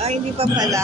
Ah, hindi pa pala.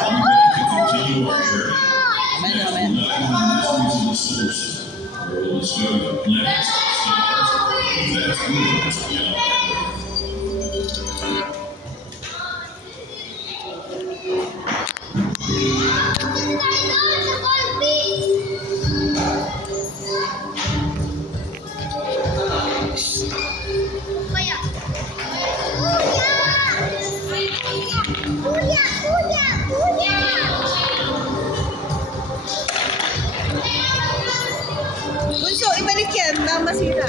Bunso, ibalik yan. Masira.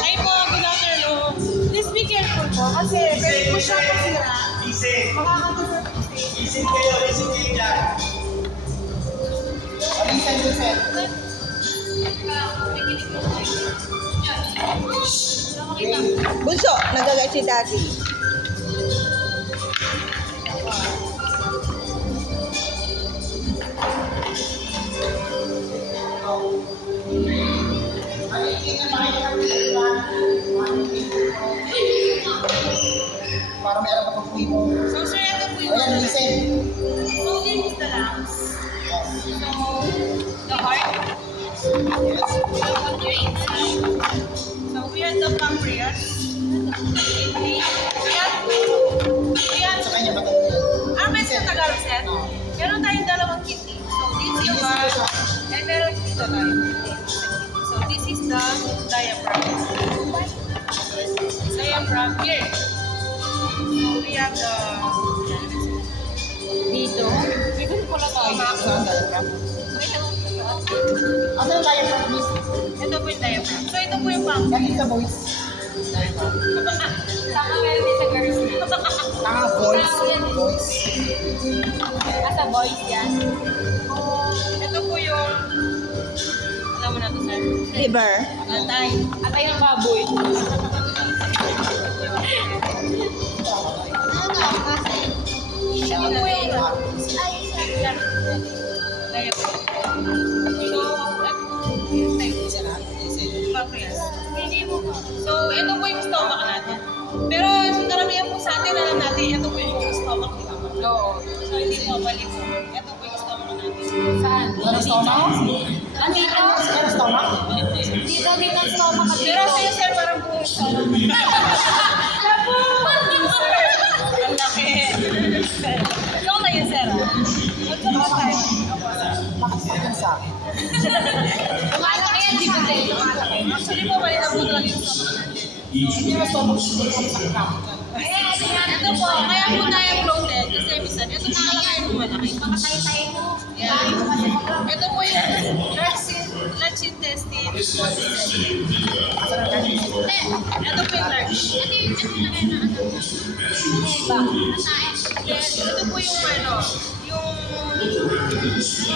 Hi po, good afternoon. Please be careful po kasi pwede po siya masira. Makakatulog po siya. Isip kayo dyan. Alisan yung set. Bunso, nagagat si daddy. Para may alam ka pag-uwi mo. So, sir, ito po yung Ayan, listen. So, this is the lungs. So, the heart. So, we have the pancreas. We have Sa kanya ba ito? may sa Tagalog set. Meron tayong dalawang kidney. So, this is the one. And meron dito tayo. So, this is the diaphragm. Diaphragm here. So, we have the dito. Dito pala tayo. Saan diaphragm? Asan ang diaphragm, miss? Ito po yung diaphragm. So, ito po yung pancreas. Yan din sa voice. Tama meron din sa girls. Tanga, voice. Voice. Asa boys yan. Ito po yung alam mo na to, sir. Liver. Atay. Atay ng baboy. Ito po yung pancreas. So, ito po yung stomach natin. Pero karamihan po sa atin, alam natin, ito po yung stomach nila. Oo. So, hindi po balik po. Ito po yung stomach natin. Saan? Ano stomach? Andito? Ano stomach? Dito ang stomach. Pero sa'yo, sir, parang buong stomach. Labo! Ang laki. Ikaw kayo, sir. Magkakaroon tayo. Nakasigan sa akin. Lumalaki yan, di ba tayo? Actually po, mali na po talaga yung stomach natin. Hindi mo stomach sakit na. Ito po, kaya po tayo bloated kasi minsan, ito na kalaki yung malaki. Makatay-tay mo. Yan. Ito po yung large intestine. Ito po yung large. Ito po yung ano,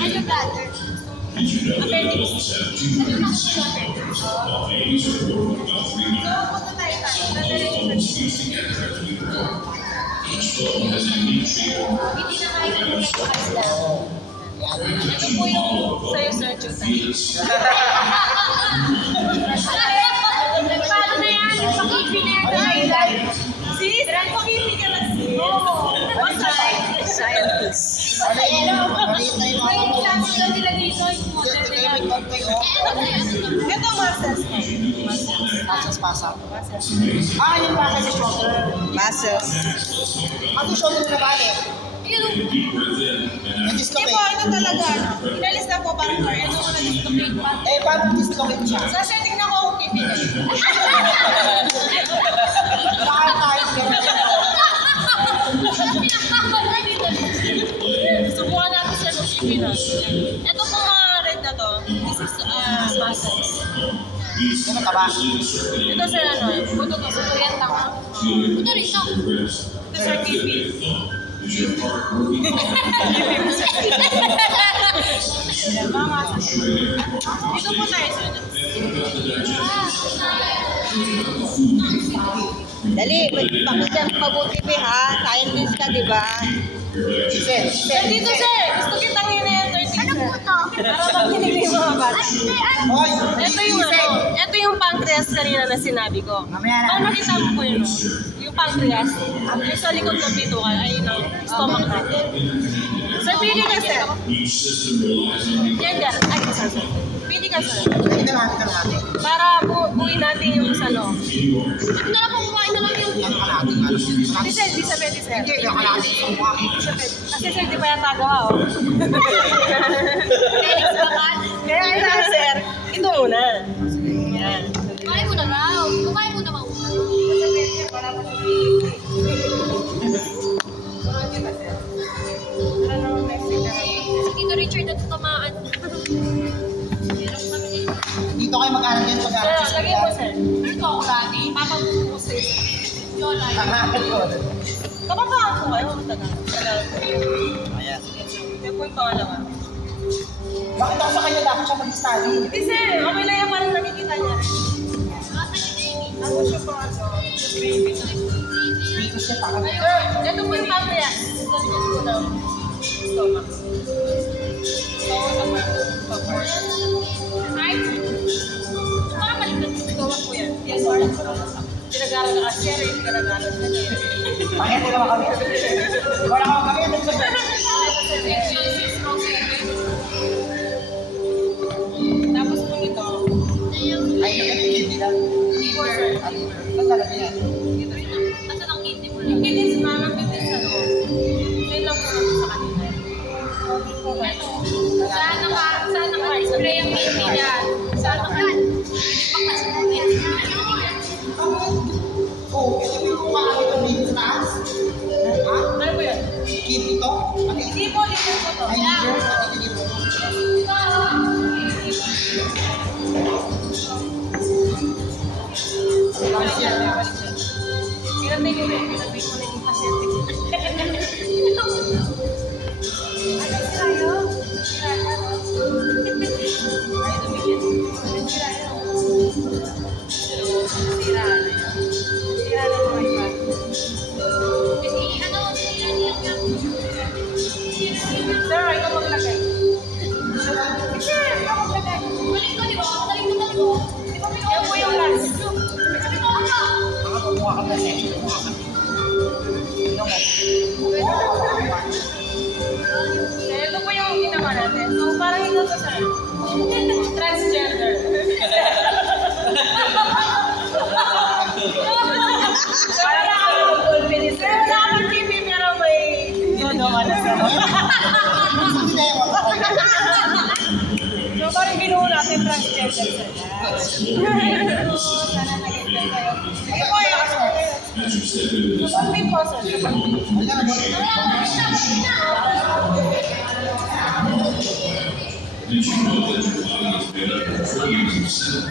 yung bladder. Appendix. So, punta tayo. Hindi na kayo ito po yung sa'yo, sir, Chutay. Paano na yan? Pakipi na yan. Sis, pakipi ka lang, sis. Scientist. Maliit na yung mga mo. Ito, muscles. Pasas, pasa. Ah, yung pasa sa shoulder. Muscles. Ano yung shoulder na balik? Hindi Nag-dislocate. po, ito talaga. Inalis na po parang car. Ito ko na-dislocate pa. Eh, paano dislocate siya? Sa setting na ko, okay, figure. Baka tayo Subukan natin siya ng Pilipinas. Ito po mga red na to. This is muscles. Ano ka ba? Ito sir, ano, buto to. Buto yan, tama. Buto rin to. Ito sir, KP. Mga muscles. Dito po tayo sir. Dali, pakinggan mo mabuti, Be, ha? Scientist ka, di ba? Sir, Sir, dito sir. Gusto kitang yun na yan, 30 sir. Para pag kinig yung mga bata. Hoy, Ito yung ano. pancreas kanina na sinabi ko. Mamaya na. Pag nakita mo po yun, yung pancreas, yung sa likod ng bituka ay ng stomach natin. So, pili ka, sir. Gender, ay, sir. Pili ka, sir. Ito lang. Para buuin natin yung sa loob. Ito na lang kung kumain na lang yung... Ano ka natin? Di, sir, di sa pwede, sir. Hindi, yung kalahati sa mukha. Kasi sir, di pa yata gawa, oh. Kaya kailangan, sir, ito muna. Yan. Kumain mo na raw. Kumain mo na ba? Si Tito Richard na tutamaan. Hirap kami. Dito kayo mag-aral yan. Sir, lagay mo, sir. Ano to ako lagi? Papabuko, sir. Yola. Kapapaan ko kayo, tagal. Ayan. Ito po yung pangalawa. Bakit ako sa kanya dapat siya mag-study? Hindi, sir. Okay lang yan, parang nakikita niya. Ano siya pa, ano? Baby. Dito siya pa. Sir, ito po yung pancreas. Sa likod po ng stomach. So, ito po yung pancreas. Ay, parang maligod. Stomach po yan. Yes, sir. Pinag-aaral na kasi, sir. Hindi ka nag-aaral na niya. Bakit mo naman kami? Wala ka kami. Section 6 row 7. Tapos po ito, Ay, ito yung kidney lang. hindi po, sir. Saan talaga yan? Nasaan ang kidney mo Yung lang? kidneys, ma'am, ang kidneys sa loob. Same lang po natin sa kanina. Okay po, right? Saan naka-display ang kidney dyan? Saan naka-display? Oh, ito yung mukha ito dito sa taas. Ha? Ano po yan? Kidney to? Pati Hindi po, liver po to. ay liver, pati dito. Calcium. Pinatay ko na yung pasyente ko. Ano sila yun? Sila ka, no? Ay, dumigyan. Ano sila yun? Sira na yun. Sira na mga iba. Sir, ikaw maglagay. Sir, ikaw maglagay. Yan po yung last. Mga kumuha ka na siya. Kumuha ka. Tingnan mo. Ito po yung ginawa natin. So, parang ito to, sir. Transgender. Parang nakakapag-fulfill. Sir, wala akong TV, pero may dodo ka na, sir. Hindi na yung mga So, parang ginawa natin transgender, sir. Sana nag-enjoy kayo. Ito po yung sir. Complete po, sir. Did you know that your body is made up of 48%